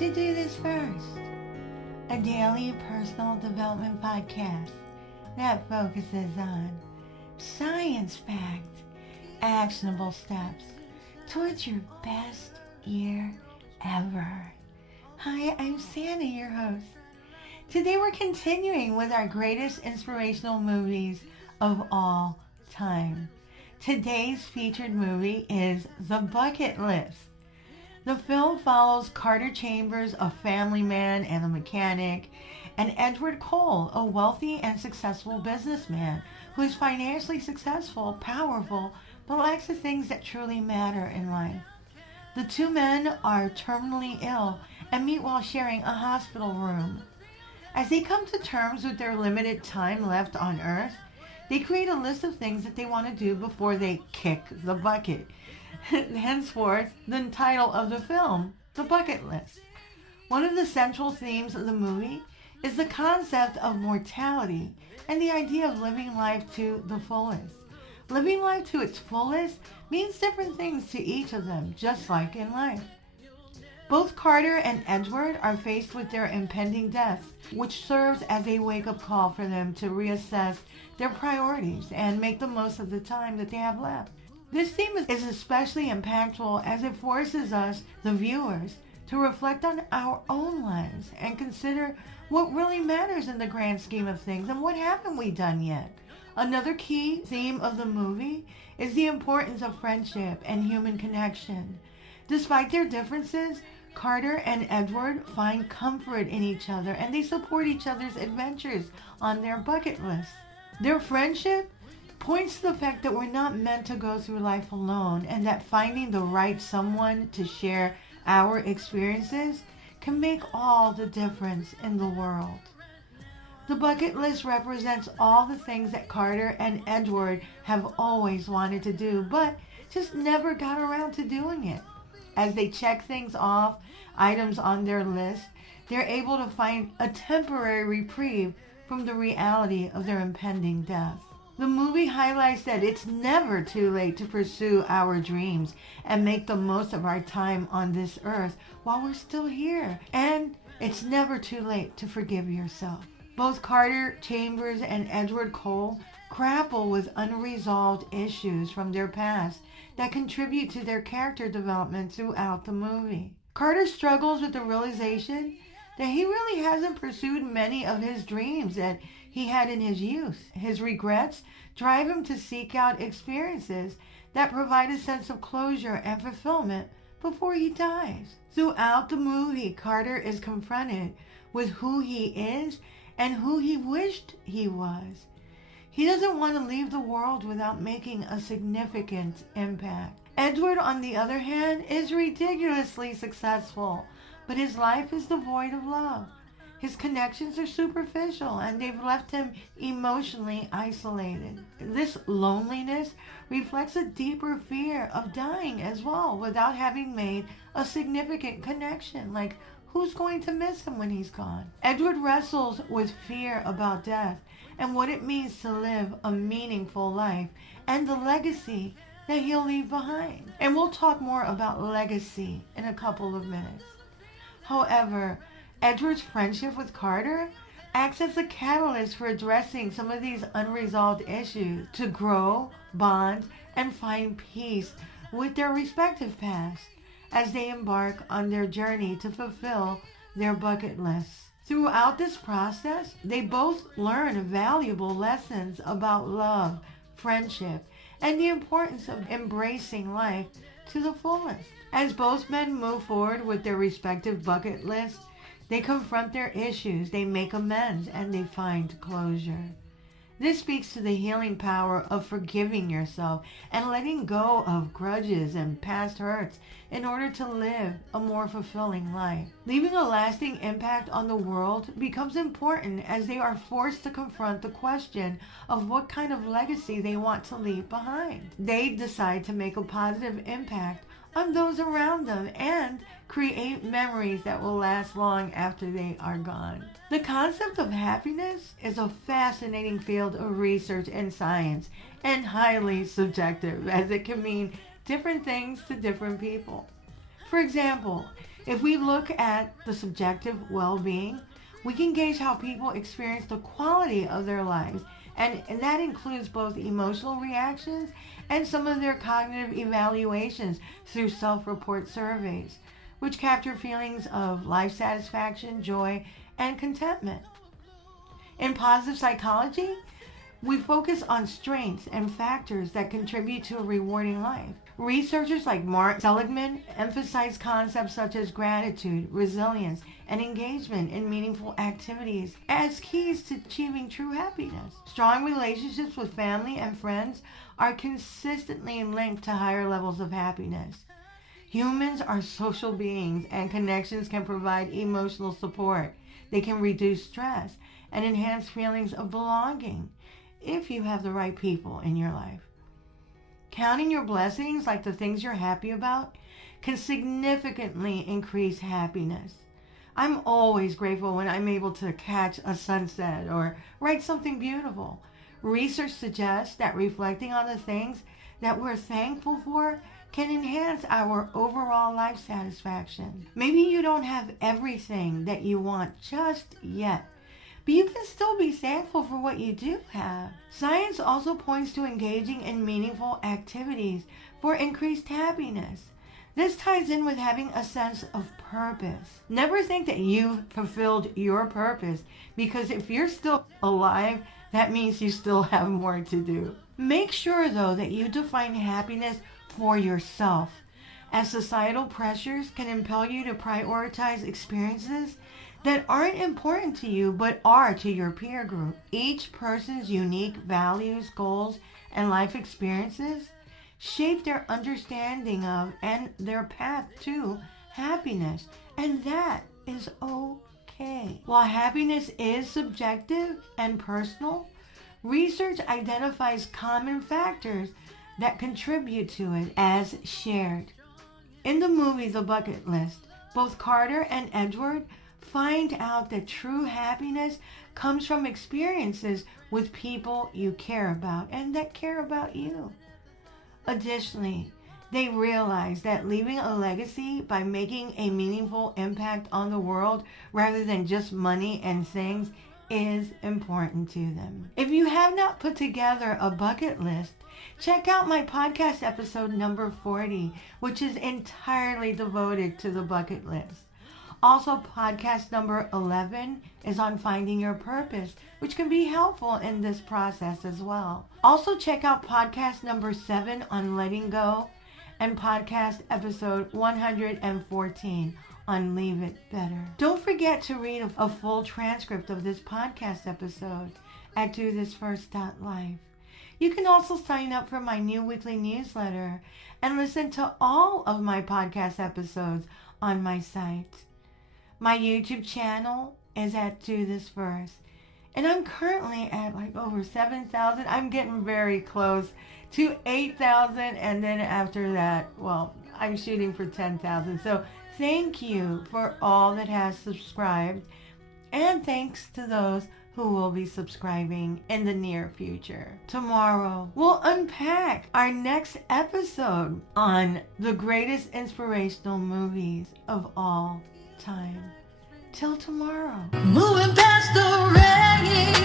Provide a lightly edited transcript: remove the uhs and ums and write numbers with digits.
to do this first. A daily personal development podcast that focuses on science-backed, actionable steps towards your best year ever. Hi, I'm Sandy, your host. Today we're continuing with our greatest inspirational movies of all time. Today's featured movie is The Bucket List. The film follows Carter Chambers, a family man and a mechanic, and Edward Cole, a wealthy and successful businessman who is financially successful, powerful, but lacks the things that truly matter in life. The two men are terminally ill and meet while sharing a hospital room. As they come to terms with their limited time left on Earth, they create a list of things that they want to do before they kick the bucket. Henceforth, the title of the film, The Bucket List. One of the central themes of the movie is the concept of mortality and the idea of living life to the fullest. Living life to its fullest means different things to each of them, just like in life. Both Carter and Edward are faced with their impending deaths, which serves as a wake-up call for them to reassess their priorities and make the most of the time that they have left. This theme is especially impactful as it forces us, the viewers, to reflect on our own lives and consider what really matters in the grand scheme of things and what haven't we done yet. Another key theme of the movie is the importance of friendship and human connection. Despite their differences, Carter and Edward find comfort in each other and they support each other's adventures on their bucket list. Their friendship points to the fact that we're not meant to go through life alone and that finding the right someone to share our experiences can make all the difference in the world. The bucket list represents all the things that Carter and Edward have always wanted to do, but just never got around to doing it. As they check things off, items on their list, they're able to find a temporary reprieve from the reality of their impending death. The movie highlights that it's never too late to pursue our dreams and make the most of our time on this earth while we're still here. And it's never too late to forgive yourself. Both Carter Chambers and Edward Cole grapple with unresolved issues from their past that contribute to their character development throughout the movie. Carter struggles with the realization that he really hasn't pursued many of his dreams that he had in his youth. His regrets drive him to seek out experiences that provide a sense of closure and fulfillment before he dies. Throughout the movie, Carter is confronted with who he is and who he wished he was. He doesn't want to leave the world without making a significant impact. Edward, on the other hand, is ridiculously successful, but his life is devoid of love. His connections are superficial and they've left him emotionally isolated. This loneliness reflects a deeper fear of dying as well without having made a significant connection, like who's going to miss him when he's gone? Edward wrestles with fear about death and what it means to live a meaningful life and the legacy that he'll leave behind. And we'll talk more about legacy in a couple of minutes. However, Edward's friendship with Carter acts as a catalyst for addressing some of these unresolved issues to grow, bond, and find peace with their respective pasts as they embark on their journey to fulfill their bucket lists. Throughout this process, they both learn valuable lessons about love, friendship, and the importance of embracing life to the fullest. As both men move forward with their respective bucket lists, they confront their issues, they make amends, and they find closure. This speaks to the healing power of forgiving yourself and letting go of grudges and past hurts in order to live a more fulfilling life. Leaving a lasting impact on the world becomes important as they are forced to confront the question of what kind of legacy they want to leave behind. They decide to make a positive impact on those around them and create memories that will last long after they are gone. The concept of happiness is a fascinating field of research and science and highly subjective as it can mean different things to different people. For example, If we look at the subjective well-being, we can gauge how people experience the quality of their lives, and that includes both emotional reactions and some of their cognitive evaluations through self-report surveys, which capture feelings of life satisfaction, joy, and contentment. In positive psychology, we focus on strengths and factors that contribute to a rewarding life. Researchers like Mark Seligman emphasize concepts such as gratitude, resilience, and engagement in meaningful activities as keys to achieving true happiness. Strong relationships with family and friends are consistently linked to higher levels of happiness. Humans are social beings, and connections can provide emotional support. They can reduce stress and enhance feelings of belonging if you have the right people in your life. Counting your blessings, like the things you're happy about, can significantly increase happiness. I'm always grateful when I'm able to catch a sunset or write something beautiful. Research suggests that reflecting on the things that we're thankful for can enhance our overall life satisfaction. Maybe you don't have everything that you want just yet, but you can still be thankful for what you do have. Science also points to engaging in meaningful activities for increased happiness. This ties in with having a sense of purpose. Never think that you've fulfilled your purpose, because if you're still alive, that means you still have more to do. Make sure, though, that you define happiness for yourself, as societal pressures can impel you to prioritize experiences that aren't important to you but are to your peer group. Each person's unique values, goals, and life experiences shape their understanding of and their path to happiness, and that is okay. While happiness is subjective and personal, research identifies common factors that contribute to it as shared. In the movie The Bucket List, both Carter and Edward find out that true happiness comes from experiences with people you care about and that care about you. Additionally, they realize that leaving a legacy by making a meaningful impact on the world rather than just money and things is important to them. If you have not put together a bucket list, check out my podcast episode number 40, which is entirely devoted to the bucket list. Also, podcast number 11 is on finding your purpose, which can be helpful in this process as well. Also, check out podcast number 7 on letting go and podcast episode 114 on Leave It Better. Don't forget to read a full transcript of this podcast episode at dothisfirst.life. You can also sign up for my new weekly newsletter and listen to all of my podcast episodes on my site. My YouTube channel is at Do This First, and I'm currently at like over 7,000. I'm getting very close to 8,000, and then after that, well, I'm shooting for 10,000. So thank you for all that has subscribed, and thanks to those who will be subscribing in the near future. Tomorrow, we'll unpack our next episode on the greatest inspirational movies of all time. Till tomorrow. Moving past the rain.